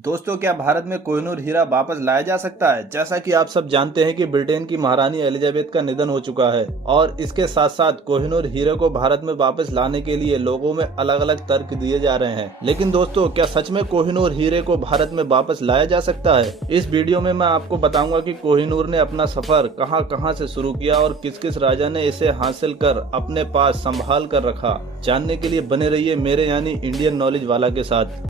दोस्तों, क्या भारत में कोहिनूर हीरा वापस लाया जा सकता है? जैसा कि आप सब जानते हैं कि ब्रिटेन की महारानी एलिजाबेथ का निधन हो चुका है और इसके साथ साथ कोहिनूर हीरे को भारत में वापस लाने के लिए लोगों में अलग अलग तर्क दिए जा रहे हैं। लेकिन दोस्तों, क्या सच में कोहिनूर हीरे को भारत में वापस लाया जा सकता है? इस वीडियो में मैं आपको बताऊंगा कि कोहिनूर ने अपना सफर कहां कहां से शुरू किया और किस किस राजा ने इसे हासिल कर अपने पास संभाल कर रखा। जानने के लिए बने रहिए मेरे यानी इंडियन नॉलेज वाला के साथ।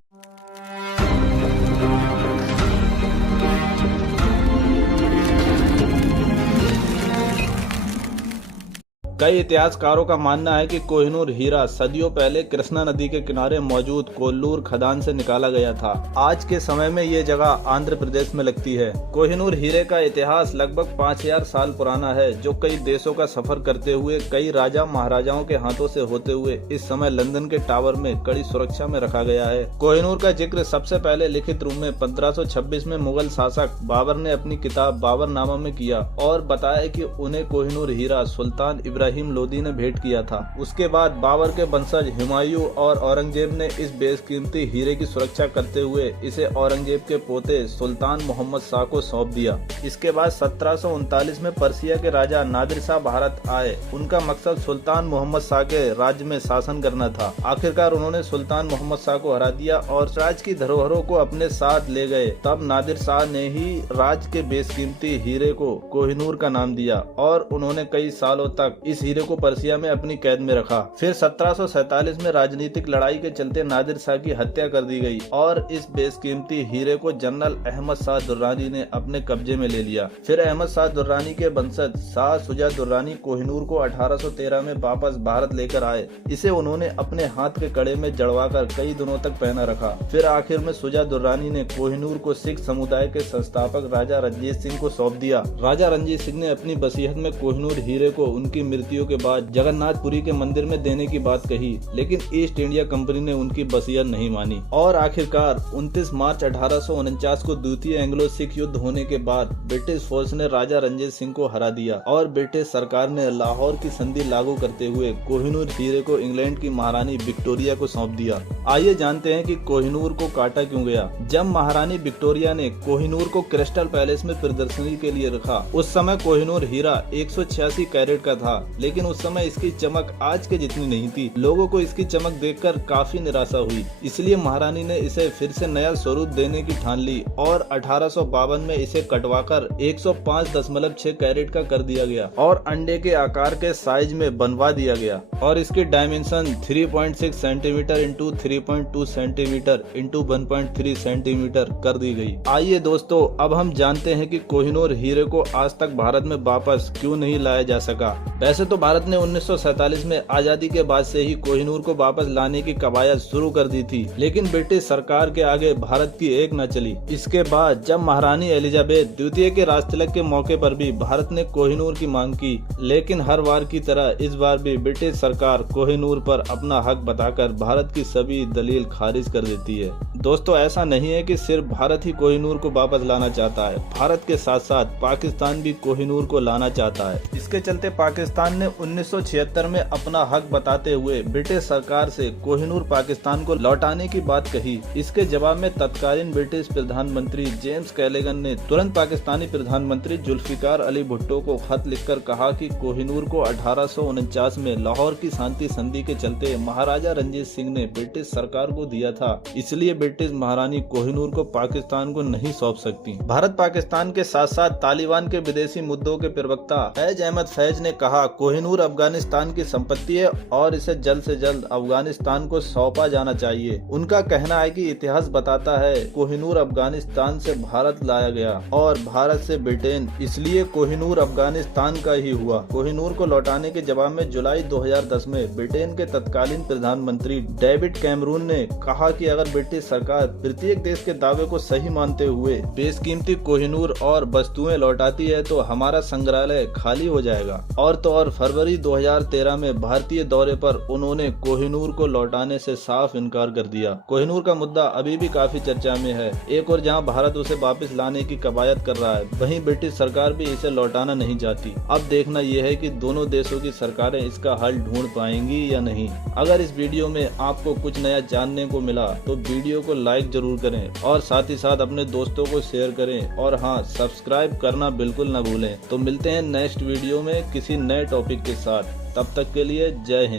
कई इतिहासकारों का मानना है कि कोहिनूर हीरा सदियों पहले कृष्णा नदी के किनारे मौजूद कोल्लूर खदान से निकाला गया था। आज के समय में ये जगह आंध्र प्रदेश में लगती है। कोहिनूर हीरे का इतिहास लगभग 5000 साल पुराना है, जो कई देशों का सफर करते हुए कई राजा महाराजाओं के हाथों से होते हुए इस समय लंदन के टावर में कड़ी सुरक्षा में रखा गया है। कोहिनूर का जिक्र सबसे पहले लिखित रूप में 1526 में मुगल शासक बाबर ने अपनी किताब बाबरनामा में किया और बताया कि उन्हें कोहिनूर हीरा सुल्तान इब्राहिम लोदी ने भेंट किया था। उसके बाद बाबर के वंशज हुमायूं और औरंगजेब ने इस बेशकीमती हीरे की सुरक्षा करते हुए इसे औरंगजेब के पोते सुल्तान मोहम्मद शाह को सौंप दिया। इसके बाद 1739 में पर्सिया के राजा नादिर शाह भारत आए। उनका मकसद सुल्तान मोहम्मद शाह के राज्य में शासन करना था। आखिरकार उन्होंने सुल्तान मोहम्मद शाह को हरा दिया और राज्य की धरोहरों को अपने साथ ले गए। तब नादिर शाह ने ही राज्य के बेशकीमती हीरे को कोहिनूर का नाम दिया और उन्होंने कई सालों तक इस हीरे को पर्सिया में अपनी कैद में रखा। फिर 1747 में राजनीतिक लड़ाई के चलते नादिर शाह की हत्या कर दी गई और इस बेशकीमती हीरे को जनरल अहमद शाह दुर्रानी ने अपने कब्जे में ले लिया। फिर अहमद शाह दुर्रानी के वंशज शाह शुजा दुर्रानी कोहिनूर को 1813 में वापस भारत लेकर आए। इसे उन्होंने अपने हाथ के कड़े में जड़वाकर कई दिनों तक पहना रखा। फिर आखिर में शुजा दुर्रानी ने कोहिनूर को सिख समुदाय के संस्थापक राजा रंजीत सिंह को सौंप दिया। राजा रंजीत सिंह ने अपनी वसीयत में कोहिनूर हीरे को उनकी मृत्यु के बाद जगन्नाथपुरी के मंदिर में देने की बात कही, लेकिन ईस्ट इंडिया कंपनी ने उनकी वसीयत नहीं मानी और आखिरकार 29 मार्च 1849 को द्वितीय एंग्लो सिख युद्ध होने के बाद ब्रिटिश फोर्स ने राजा रंजीत सिंह को हरा दिया और ब्रिटिश सरकार ने लाहौर की संधि लागू करते हुए कोहिनूर हीरे को इंग्लैंड की महारानी विक्टोरिया को सौंप दिया। आइए जानते हैं कि कोहिनूर को काटा क्यों गया। जब महारानी विक्टोरिया ने कोहिनूर को क्रिस्टल पैलेस में प्रदर्शनी के लिए रखा, उस समय कोहिनूर हीरा 186 कैरेट का था, लेकिन उस समय इसकी चमक आज के जितनी नहीं थी। लोगों को इसकी चमक देखकर काफी निराशा हुई, इसलिए महारानी ने इसे फिर से नया स्वरूप देने की ठान ली और 1852 में इसे कटवाकर 105.6 कैरेट का कर दिया गया और अंडे के आकार के साइज में बनवा दिया गया और इसकी dimension 3.6 centimetre into 3.2 centimetre into 1.3 centimetre कर दी गई। आइए दोस्तों, अब हम जानते हैं कि कोहिनूर हीरे को आज तक भारत में वापस क्यों नहीं लाया जा सका। वैसे तो भारत ने 1947 में आजादी के बाद से ही कोहिनूर को वापस लाने की कवायद शुरू कर दी थी, लेकिन ब्रिटिश सरकार के आगे भारत की एक न चली। इसके बाद जब महारानी एलिजाबेथ द्वितीय के राजतिलक के मौके पर भी भारत ने कोहिनूर की मांग की, लेकिन हर बार की तरह इस बार भी ब्रिटिश सरकार कोहिनूर पर अपना हक बताकर भारत की सभी दलील खारिज कर देती है। दोस्तों, ऐसा नहीं है कि सिर्फ भारत ही कोहिनूर को वापस लाना चाहता है। भारत के साथ साथ पाकिस्तान भी कोहिनूर को लाना चाहता है। इसके चलते पाकिस्तान ने 1976 में अपना हक बताते हुए ब्रिटिश सरकार से कोहिनूर पाकिस्तान को लौटाने की बात कही। इसके जवाब में तत्कालीन ब्रिटिश प्रधानमंत्री जेम्स कैलेगन ने तुरंत पाकिस्तानी प्रधानमंत्री जुल्फिकार अली भुट्टो को खत लिखकर कहा कि कोहिनूर को 1849 में लाहौर की शांति संधि के चलते महाराजा रंजीत सिंह ने ब्रिटिश सरकार को दिया था, इसलिए ब्रिटिश महारानी कोहिनूर को पाकिस्तान को नहीं सौंप सकती। भारत पाकिस्तान के साथ साथ तालिबान के विदेशी मुद्दों के प्रवक्ता फैज अहमद फैज ने कहा, कोहिनूर अफगानिस्तान की संपत्ति है और इसे जल्द से जल्द अफगानिस्तान को सौंपा जाना चाहिए। उनका कहना है कि इतिहास बताता है कोहिनूर अफगानिस्तान से भारत लाया गया और भारत से ब्रिटेन, इसलिए कोहिनूर अफगानिस्तान का ही हुआ। कोहिनूर को लौटाने के जवाब में जुलाई 2010 में ब्रिटेन के तत्कालीन प्रधानमंत्री डेविड कैमरून ने कहा कि अगर ब्रिटिश सरकार प्रत्येक देश के दावे को सही मानते हुए बेशकीमती कोहिनूर और वस्तुएं लौटाती है तो हमारा संग्रहालय खाली हो जाएगा। और तो और फरवरी 2013 में भारतीय दौरे पर उन्होंने कोहिनूर को लौटाने से साफ इनकार कर दिया। कोहिनूर का मुद्दा अभी भी काफी चर्चा में है। एक और जहां भारत उसे वापस लाने की कवायद कर रहा है, वहीं ब्रिटिश सरकार भी इसे लौटाना नहीं चाहती। अब देखना यह है कि दोनों देशों की सरकारें इसका हल ढूंढ पाएंगी या नहीं। अगर इस वीडियो में आपको कुछ नया जानने को मिला तो वीडियो को लाइक जरूर करें और साथ ही साथ अपने दोस्तों को शेयर करें, और हाँ, सब्सक्राइब करना बिल्कुल न भूलें। तो मिलते हैं नेक्स्ट वीडियो में किसी नए टॉपिक के साथ। तब तक के लिए जय हिंद।